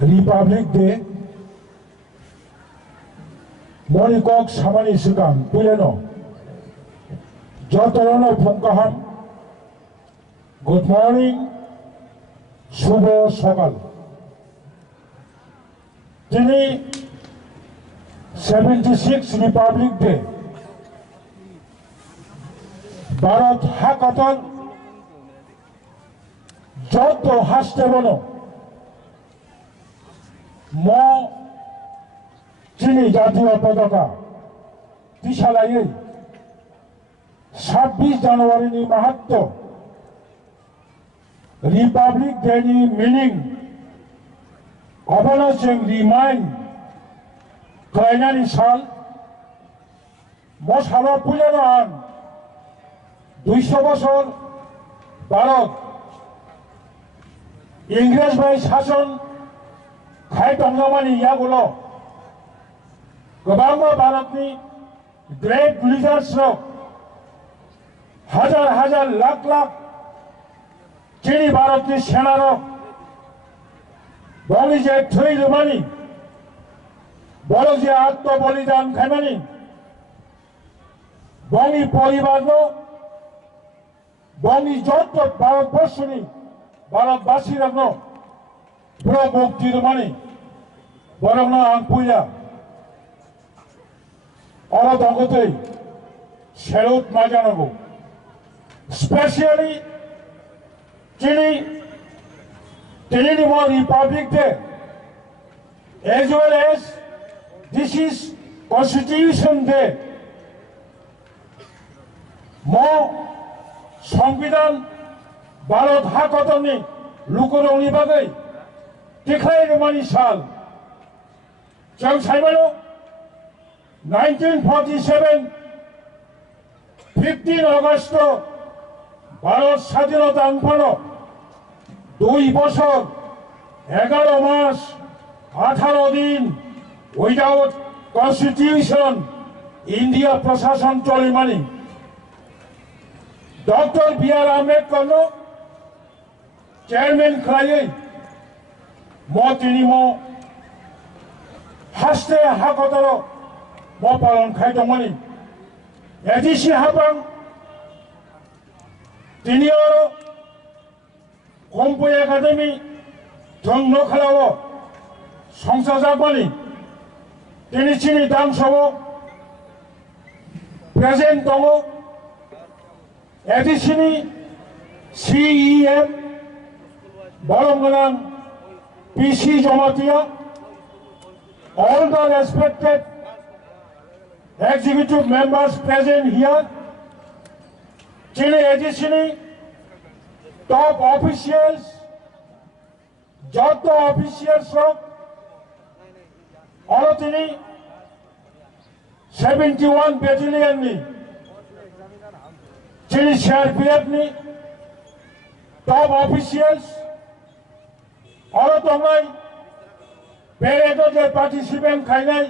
Republic Day 머리꼭 사만이 시간 뿌려노 저토로노 풍가함 Good morning শুভ সকাল তিনি 76 Republic day Bharat হাকাতন যত হাসতে বনো ম চিনি জাতীয় পতাকা দিশালায়ে 26 জানুয়ারিनि মাহাত্ম Republic Day meaning अबला जों रिमाइंड खालायनानै सान मसाला फैलानो आन 200 বছর भारत इंग्रेज बाय शासन खायदंगामानि यागुलो गोबां भारतनि ग्रेट लिडार्स हजार हजार लाख लाख जोंनि भारतनि सेना बंनि जे थै लुमानि बर जे आत्म बलिदान खायमानि बंनि परिवार बंनि जत भारतवर्षनि भारतवासी पुरो मुक्ति लुमानि बरंनो आं पुया और दंगते सेलुट माजानांगौ specially Today was Republic Day, as well as this is Constitution Day. Mo Songbidan Bharat Hakatoni Lukuroni Bagai declared money sal. Chang Saimano 1947 15 August Bharat Sadhinota Anpano 2 বছর 11 মাস 18 দিন উইদাউট কনস্টিটিউশন ইন্ডিয়া প্রশাসন চলিমানি doctor B.R.. Ambedkar chairman খাইয়ে তিনি হাসতে হাকতর পালন খাইদমানি এদিসি হাবাং তিনিও Kompo Academy Tongno Khalawo Songsa Zabani Tinichini Damshawo Present Tongo Edishini CEM Balonganang PC Jomatia all the respected executive members present here Chile Edishini top officials, joto officials of all of the 71 battalion ni, Chile CRPF ni, top officials, all of them parade participant खाइनाय,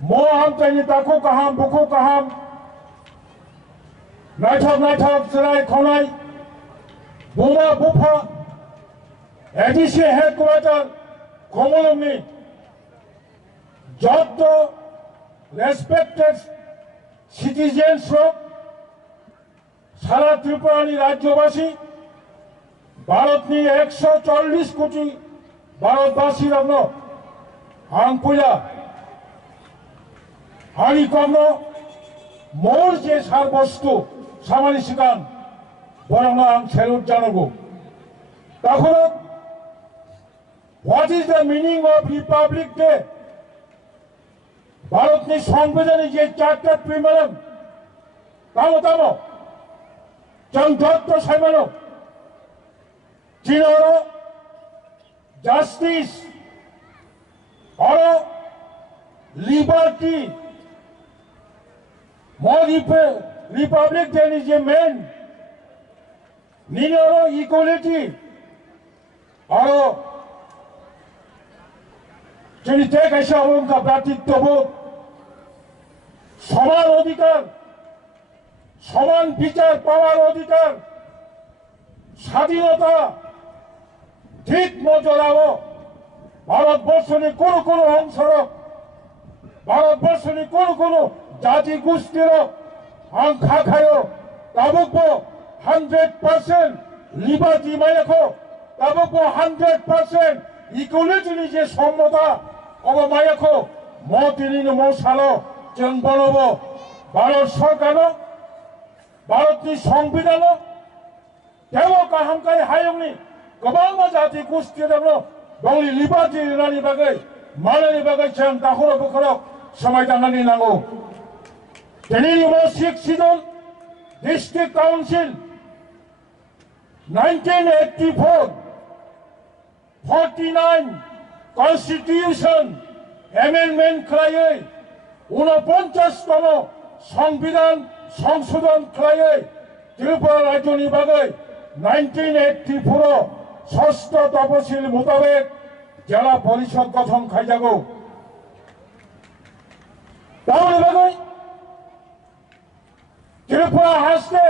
मोहम तैनि ताकु कहम बुकु कहम, नायथक जिराय खावनाय Buma Bupa, Edition Headquarter, Komolumi, Jotto, respected citizens from Sara Tripurani Rajyobasi, Bharatni 140 কোটি ভারতবাসী রত্ন আংপুয়া হানি কর্ণ মোর যে সারবস্তু সামানি শিকান বরং আং salute জানাবো তখন what is the meaning of republic day ভারতনি সংবিধানে যে 4টা প্রিমিয়াম তামো जों जत्त सायमानो जिनो जस्टिस और लिबर्टी रिपब्लिक डे जे मेन निनो इक्वालिटी और जोंनि कैसा उनका भ्रातृत्वबोध समान अधिकार समान विचार पाওয়ার अधिकार स्वाधीनता ठीक मजराओ ভারতবর্ষের কোনো কোনো অংশর ভারতবর্ষের কোনো কোনো জাতি গোষ্ঠীর আংখা খায় তাবুক 100% লিবার্টি মায়াখো তাবুক 100% ইকুয়ালিটিनि যে সমতা অবমায়াখো মতিनि মশালো जों बनब भारत सरकार भारतनि संविधान तेव गाहामखाय हायुंनि गोबां जाति गोष्ठी दङ गावनि लिबार्टि होनायनि बागै मालायनि बागै जों दाखोर बोखोराव समायदांनानै नांगौ दिनैनि 6 सिजन डिस्ट्रिक्ट काउन्सिल 1984 49 कन्स्टिट्यूशन एमेन्डमेन्ट खालायै 49तम संविधान संशोधन खालायै त्रिपुरा राज्यनि बागै 1984 षष्ठ तपसिल मुताबिक जिला परिषद गठन खायजागौ तावनि बागै त्रिपुरा हास्ते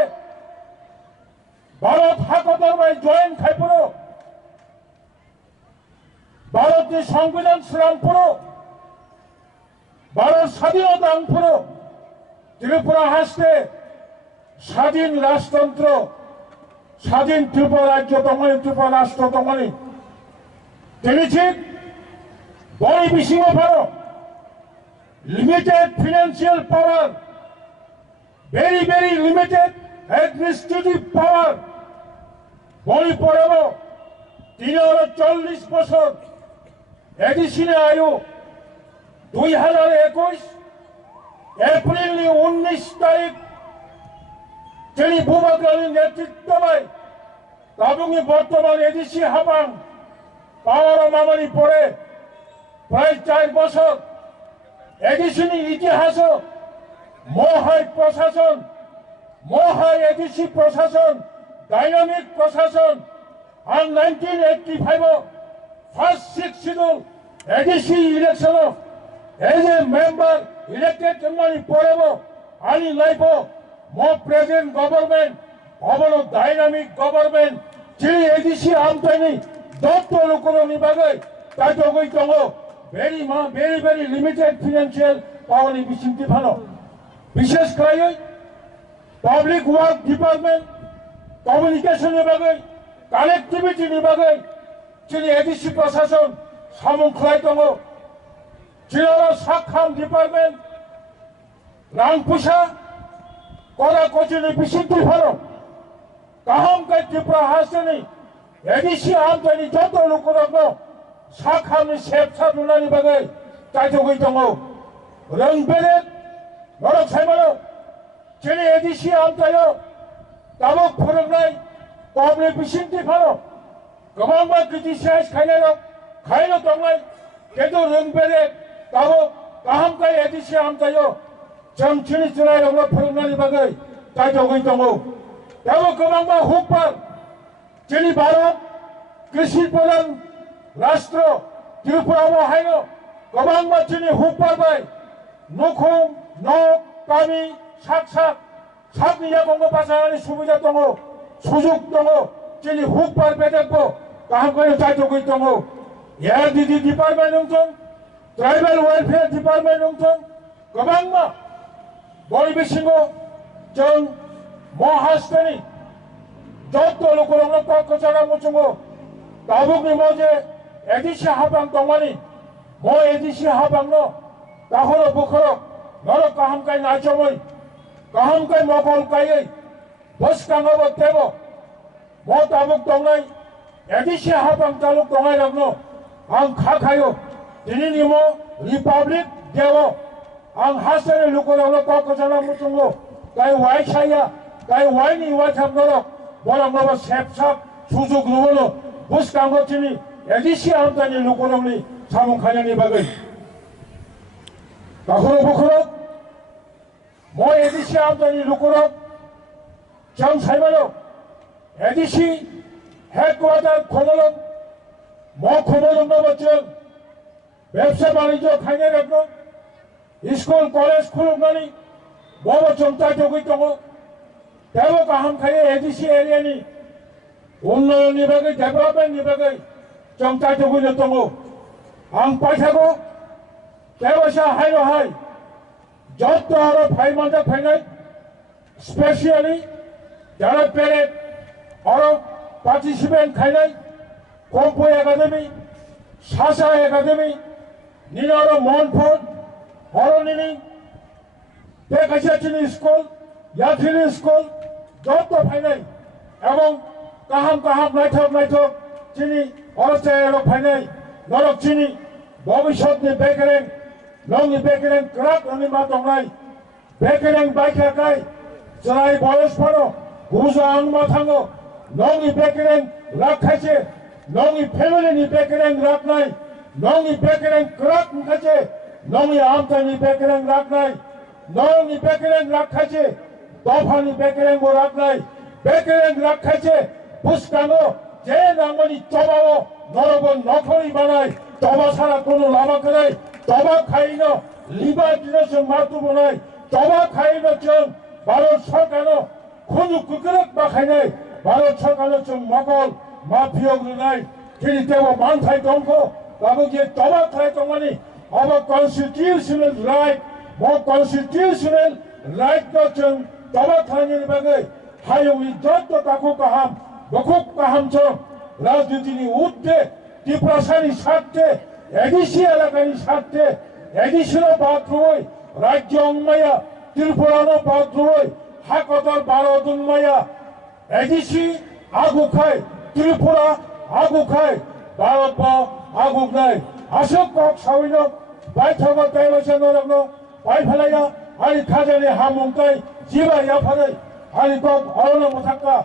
भारत हाकदारबाय जयेन खायफोरो भारतनि संविधान श्रामफोरो भारत स्वाधीनता आंफोरो त्रिपुरा हास्ते स्वाधीन राजतंत्र स्वाधीन त्रिपुरा राज्य दंगनि त्रिपुरा राष्ट्र दंगनि दिनै थिग बय बिसिङाव Bharat limited financial power very limited administrative power বলি পড়াব 340 বছর এডিশনে আয়ু 2021 এপ্রিল 19 তারিখ যিনি ভূমাগ্রামী নেতৃত্বে তাবুংনি বর্তমান এডিসি হাবাং পাওয়ার মামানি পড়ে প্রায় 4 বছর এডিশনি ইতিহাস মহাই প্রশাসন মহাই এডিসি প্রশাসন ডাইনামিক প্রশাসন আর 1985 first 6 schedule ADC election as a member elected মানি পড়েব আনি লাইফ মো প্রেজেন্ট গভর্নমেন্ট অবল ডাইনামিক গভর্নমেন্ট যিনি এডিসি আমদানি দত্ত লোকরনি বাগৈ তাই দগৈ দङ very limited financial পাওয়ারনি বিচিন্তি ভালো বিশেষ করে পাবলিক ওয়ার্ক ডিপার্টমেন্ট কমিউনিকেশন বাগৈ কানেক্টিভিটি বাগৈ যিনি এডিসি প্রশাসন সামুখলাই দङ जिल्ला साखाम डिपार्टमेंट रांपुसा कड़ा कोचिनि बिसिंति भालो गाहाम गाय त्रिपुरा हास्टेनि एडिसि आमदानि जत लोकरनो साखामनि सेबसा नुनानि बागै जायथगै दङ रोंबेले नरक साइमानो जिनि एडिसि आमदायो दाबो फोरोंनाय गभर्नमेन्टनि बिसिंति भालो गोबां बा क्रिटिसाइज खायनो दंनाय किन्तु रोंबेले दाबो गाहाम गाय एडिसि आमदायो जों जिनि जिल्लायावनो फोरोंनायनि बागै जायथगै दङ दाबो गोबां बा हुकपार जिनि भारत कृषि प्रधान राष्ट्र त्रिपुरायाव हायनो गोबां बा जिनि हुकपारबाय नखुम नक गामि साकनि याबंबो बाजारनि सुबिदा दङ सुजुग दङ जिनि हुकपार बेदेकबो गाहाम गाय जायथगै दङ एआरडिडि डिपार्टमेन्ट दं ट्राइबल वेलफेयर डिपार्टमेंट दं गोबां मा बय बिसिङाव जों महाराष्ट्रनि जत लोकरनो ककजारा मुचुङो दाबुगनि मजे एडिसि हाबां दंमानि म एडिसि हाबांनो दाखोर बोखोर नर गाहाम गाय नायजमै गाहाम गाय मगल गायै बसकाङाबो तेबो म दाबुग दंनाय एडिसि हाबां तालुक दंनायलांनो आं खाखायो दिनैनि म रिपाब्लिक देव आं हास्टेनि लोकरावनो ककजारा मुचुङो गाय वाइसाया गाय वाइनि वाइथाबनो बरंनो सेबसाब सुजुग नुबोनो बुसकांगोथिनि एडिसि आमदानि लोकरावनि सामुं खायनायनि बागै दाखोर बोखोर म एडिसि आमदानि लोकराव जों साइमानो एडिसि हेडक्वार्टार खोमोलों म खोमोलोंनो जों ব্যবসা বাণিজ্য খাইনে রাখনো স্কুল কলেজ খুলুমनानै बबो जों जायथगै दङ तेबो गाहाम खायो एडिसि एरियानि उन्नयननि बागै डेभेलपमेन्टनि बागै जों जायथगैनो दङ ang paithago kebasa haino hai joto aro phai manja phainai specially jara parent aro participant khainai Kompo Academy Sasa Academy Ninaro Monfort Horo Nini Bekachachini School Yathini School joto phainai ebong kaham naithok chini orostayalo phainai norok chini bobishotni bekereng nongni bekereng krak oni matongnai bekereng baikhakai jarai boyos pano gusa angma thango nongni bekereng rakhaise nongni family ni bekereng raknai nongni bekereng krak ngkache nongni amtani bekereng raknai nongni bekereng rakhaise dofani bekereng bo raknai bekereng rakhaise puskano je nangmani chobao norobon nokhori banai toba sara kono lama kanai toba khaino liba dinasong martu banai toba khaino chong baro sorkano khunu kukurak bakhainai baro sorkano chong mokol mafiyog nai kini tebo manthai tongko bago je toba khai tongmani aba constitutional right mo constitutional right ko chong toba khaini bagai hayong joto taku kaham bakuk kaham chong রাজনীতির ঊর্ধ্বে ত্রিপুরাসানি স্বার্থে ADC এলাকানি স্বার্থে এডিসিরও বাদ্রুই রাজ্য অংমাইয়া ত্রিপুরানো বাদ্রুই হাকতর বারোদন মাইয়া ADC আগু খায় ত্রিপুরা আগু খায় ভারত বা আগু নাই আসক কক সাউইন বাইঠক তাইবাসা নরগ্ন বাই ফেলাইয়া আরি খাজানি হামুংতাই জিবা ইয়াফানাই আরি কক অরণ মথাক্কা